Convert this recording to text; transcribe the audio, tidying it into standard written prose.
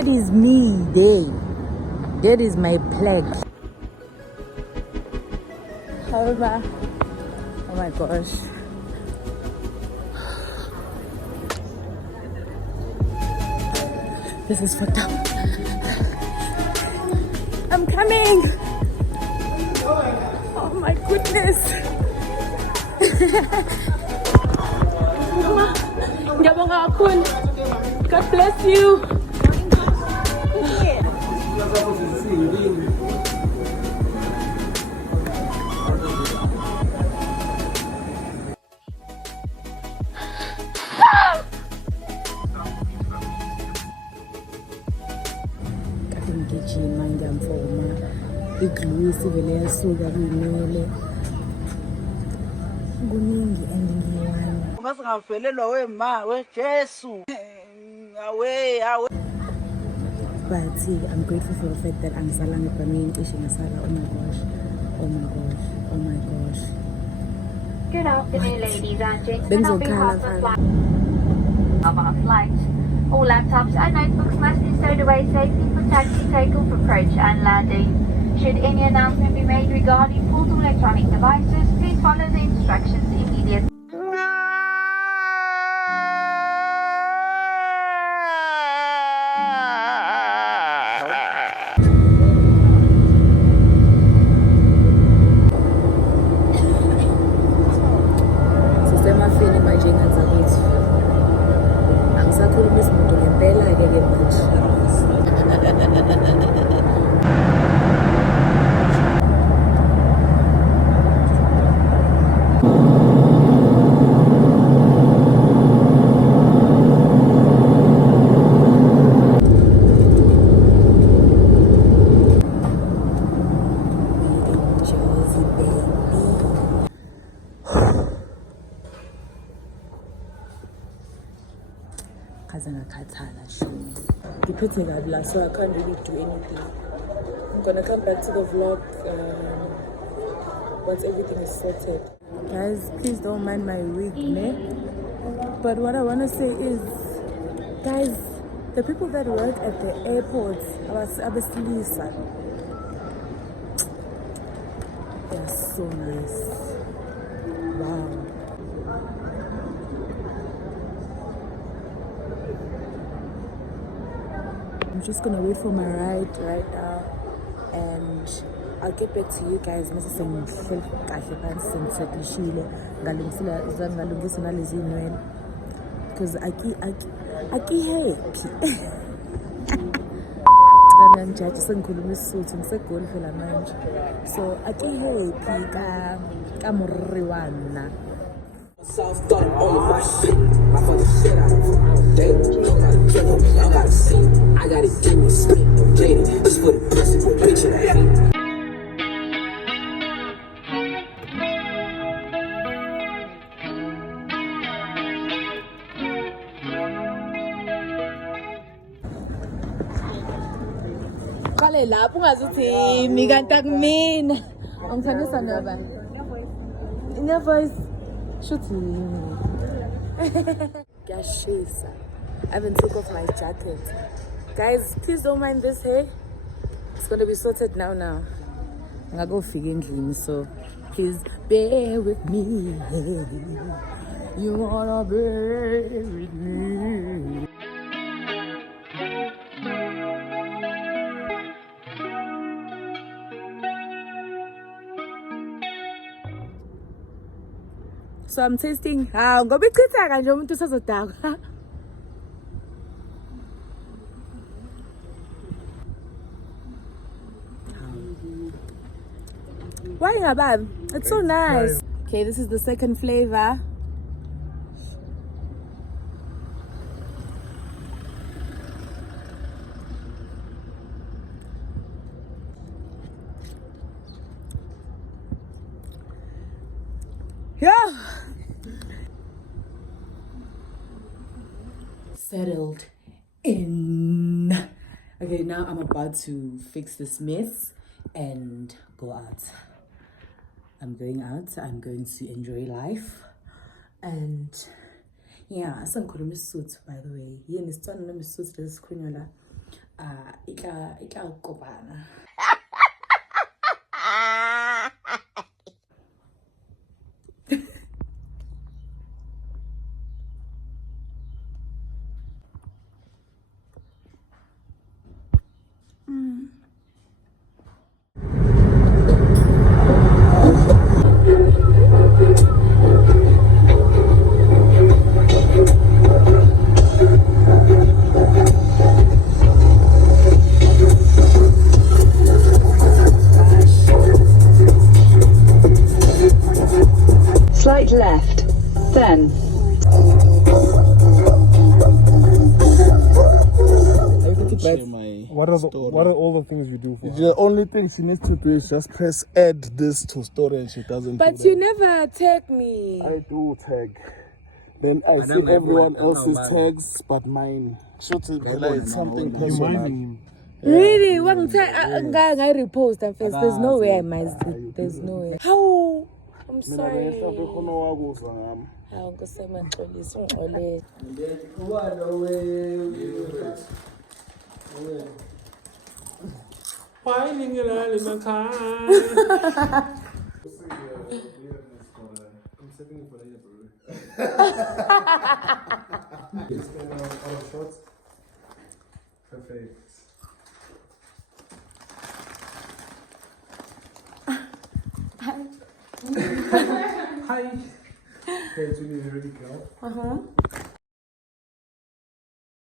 That is me there. That is my plaque. However, oh my gosh. This is fucked up. I'm coming. Oh my goodness. God bless you. ngigijima ngiyamfoma iglue sivele yasuka kuyinwele kuningi endingiyani ungasingavelelwa wema wejesu away but I'm grateful for the fact that angisalanga ebhamini cishe ngasala. Oh my gosh, oh my gosh, oh my gosh. Good afternoon, ladies and gentlemen. On behalf of our flight, all laptops and notebooks must be stowed away safely for taxi takeoff, approach and landing. Should any announcement be made regarding portable electronic devices, please follow the instructions immediately. Sisemafini manje ngazakuthi angisakhuluma isimuntu ngempela-ke ke manje. So I can't really do anything. I'm gonna come back to the vlog once everything is sorted. Guys, please don't mind my wig, ne? But what I want to say is, guys, the people that work at the airports, abesilisa, they're so nice. Wow. I'm just gonna wait for my ride right now and I'll get back to you guys. Because I keep happy. So I keep happy. South got all my shit. I fuck the shit out of him all day. I gotta see. I gotta give me a spit. I'm bleeding. Just for the pussy with a picture of hate. Kaale lapho ungazuthi mikanta kumina. Ungithandisa noba. Ina voice. Shooting. Gashisa. I haven't took off my jacket. Guys, please don't mind this hair. It's gonna be sorted now. I'm gonna go figure endlini, so please bear with me. You wanna bear with me. So I'm tasting. Ngoba ichitha kanje umuntu usazodakwa. Why ngababa? It's so nice. Okay, this is the second flavor. Yeah. Settled in. Okay, now I'm about to fix this mess and go out. I'm going out. I'm going to enjoy life. And yeah, some suit, by the way. itla kopana. Slight left, then. What are all the things you do for her? The only thing she needs to do is just press add this to story and she doesn't But do you that. never tag me. I do tag. Then I see everyone else's tags but mine. Should it's something personal. Really? I repost and first. There's no way I missed it. There's no way. How? I'm sorry. I'll go say my police. Perfect. Hi. Okay, it's really, really cool.